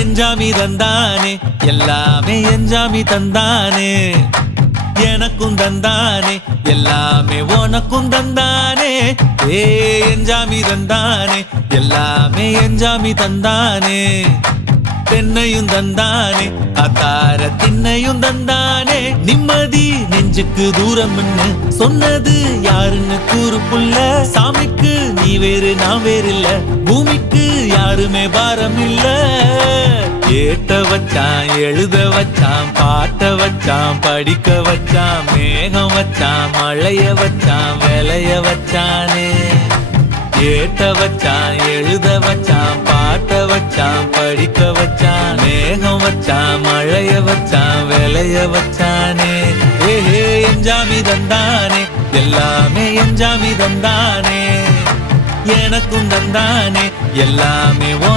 எஞ்சாமி தந்தானே எல்லாமே எஞ்சாமி தந்தானே எனக்கும் தந்தானே எல்லாமே உனக்கும் தந்தானே ஏ எஞ்சாமி தந்தானே எல்லாமே எஞ்சாமி தந்தானே தென்னையும் தந்தானே காத்தார திண்ணையும் தந்தானே நிம்மதி நெஞ்சுக்கு தூரம்னு சொன்னது யாருன்னு கூறு புள்ள சாமிக்கு நீ வேறு நான் வேறு இல்ல பூமிக்கு யாருமே பாரம் இல்ல ஏட்ட வச்சான் எழுத வச்சான் பாட்ட வச்சான் படிக்க வச்சான் மேகம் வச்சான் மழைய வச்சான் விளைய வச்சானே ஏட்ட வச்சான் எழுத வச்சான் பாட்ட வச்சான் படிக்க வச்சான் மேகம் வச்சான் மழைய வச்சான் விளைய வச்சானே ஏஹே எஞ்சாமி தந்தானே எல்லாமே எஞ்சாமி தந்தானே எனக்கும் தந்தானே எல்லாமே